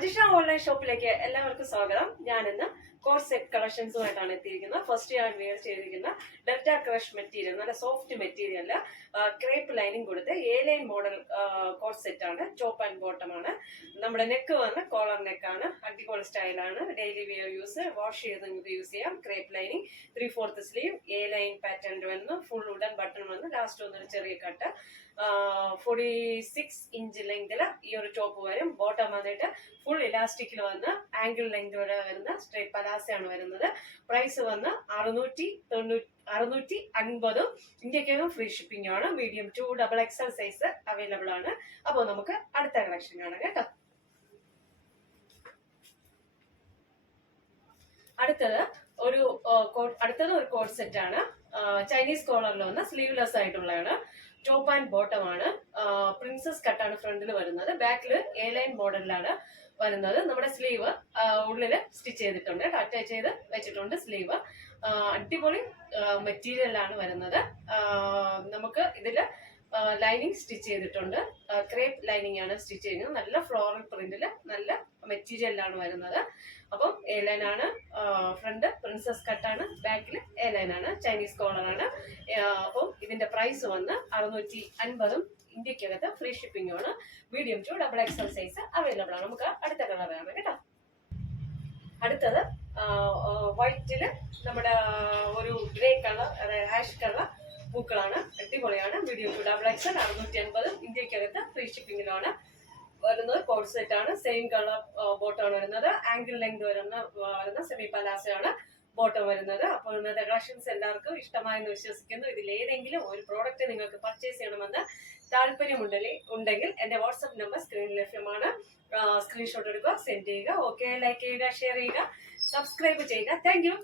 Ajisha online ഷോപ്പിലേക്ക് എല്ലാവർക്കും സ്വാഗതം. ഞാൻ ഇന്ന് കോഡ് സെറ്റ് കളക്ഷൻസുമായിട്ടാണ് എത്തിയിരിക്കുന്നത്. ഫസ്റ്റ് ഞാൻ വെയർ ചെയ്തിരിക്കുന്ന ഡെൽറ്റ ക്രഷ് മെറ്റീരിയൽ, നല്ല സോഫ്റ്റ് മെറ്റീരിയൽ, ക്രേപ്പ് ലൈനിങ് കൊടുത്ത് A line model coord set ആണ്. ടോപ്പ് ആൻഡ് ബോട്ടം ആണ്. നമ്മുടെ നെക്ക് വന്ന് കോളർ നെക്കാണ്. അടിപൊളി സ്റ്റൈലാണ്. ഡെയിലി വെയർ യൂസ്, വാഷ് ചെയ്ത് യൂസ് ചെയ്യാം. Crepe lining, 3/4 sleeve, A line pattern വന്ന് ഫുൾ വുഡൻ ബട്ടൺ വന്ന് ലാസ്റ്റ് വന്നൊരു ചെറിയ കട്ട്. 46 ഇഞ്ച് ലെങ്തിൽ ഈ ഒരു ടോപ്പ് വരും. ബോട്ടം വന്നിട്ട് ഫുൾ ഇലാസ്റ്റിക്കിൽ വന്ന് ആംഗിൾ ലെങ്ത് വരെ വരുന്ന സ്ട്രേറ്റ് പലാസയാണ് വരുന്നത്. പ്രൈസ് വന്ന് 650. ഇന്ത്യക്കകം ഫ്രീ ഷിപ്പിംഗ് ആണ്. Medium to XXL size available ആണ്. അപ്പോൾ നമുക്ക് അടുത്ത കളക്ഷൻ കാണാം കേട്ടോ. അടുത്തത് ഒരു കോഡ് സെറ്റ് ആണ്. ചൈനീസ് കോളറിൽ വന്ന് സ്ലീവ്ലെസ് ആയിട്ടുള്ളതാണ്. ടോപ്പ് ആൻഡ് ബോട്ടം ആണ്. പ്രിൻസസ് കട്ടാണ് ഫ്രണ്ടിൽ വരുന്നത്. ബാക്കിൽ എ ലൈൻ മോഡലിലാണ് വരുന്നത്. നമ്മുടെ സ്ലീവ് ഉള്ളിൽ സ്റ്റിച്ച് ചെയ്തിട്ടുണ്ട്, അറ്റാച്ച് ചെയ്ത് വെച്ചിട്ടുണ്ട് സ്ലീവ്. അടിപൊളി മെറ്റീരിയലാണ് വരുന്നത്. നമുക്ക് ഇതില് ലൈനിങ് സ്റ്റിച്ച് ചെയ്തിട്ടുണ്ട്. ക്രേപ്പ് ലൈനിങ് ആണ് സ്റ്റിച്ച് ചെയ്യുന്നത്. നല്ല ഫ്ലോറൽ പ്രിന്റില് നല്ല മെറ്റീരിയലാണ് വരുന്നത്. അപ്പം എ ലൈൻ ആണ്. ഫ്രണ്ട് പ്രിൻസസ് കട്ടാണ്, ബാക്കിൽ എ ലൈൻ ആണ്. ചൈനീസ് കോളറാണ്. അപ്പം ഇതിന്റെ പ്രൈസ് വന്ന് 650. ഇന്ത്യക്കകത്ത് ഫ്രീ ഷിപ്പിംഗ് ആണ്. Medium to XXL size available ആണ്. നമുക്ക് അടുത്ത കളർ ആണ് കേട്ടോ. അടുത്തത് വൈറ്റില് നമ്മുടെ ഒരു ഗ്രേ കളർ, അതായത് ആഷ് കളർ പൂക്കളാണ്. അടിപൊളിയാണ്. Medium to XXL 650. ഇന്ത്യക്കകത്ത് ഫ്രീ ഷിപ്പിംഗിലാണ് വരുന്നത്. കോഡ് സെറ്റ് ആണ്. സെയിം കളർ ബോട്ടമാണ് വരുന്നത്. ആംഗിൾ ലെങ്ത് വരുന്ന സെമി പലാസയാണ് ബോട്ടം വരുന്നത്. അപ്പോൾ ഇന്നത്തെ കളക്ഷൻസ് എല്ലാവർക്കും ഇഷ്ടമായെന്ന് വിശ്വസിക്കുന്നു. ഇതിൽ ഏതെങ്കിലും ഒരു പ്രോഡക്റ്റ് നിങ്ങൾക്ക് പർച്ചേസ് ചെയ്യണമെന്ന് താല്പര്യമുണ്ടെങ്കിൽ എന്റെ വാട്സ്ആപ്പ് നമ്പർ സ്ക്രീനിൽ ലഭ്യമാണ്. സ്ക്രീൻഷോട്ട് എടുക്കുക, സെൻഡ് ചെയ്യുക. ഓക്കെ, ലൈക്ക് ചെയ്യുക, ഷെയർ ചെയ്യുക, സബ്സ്ക്രൈബ് ചെയ്യുക. Thank you.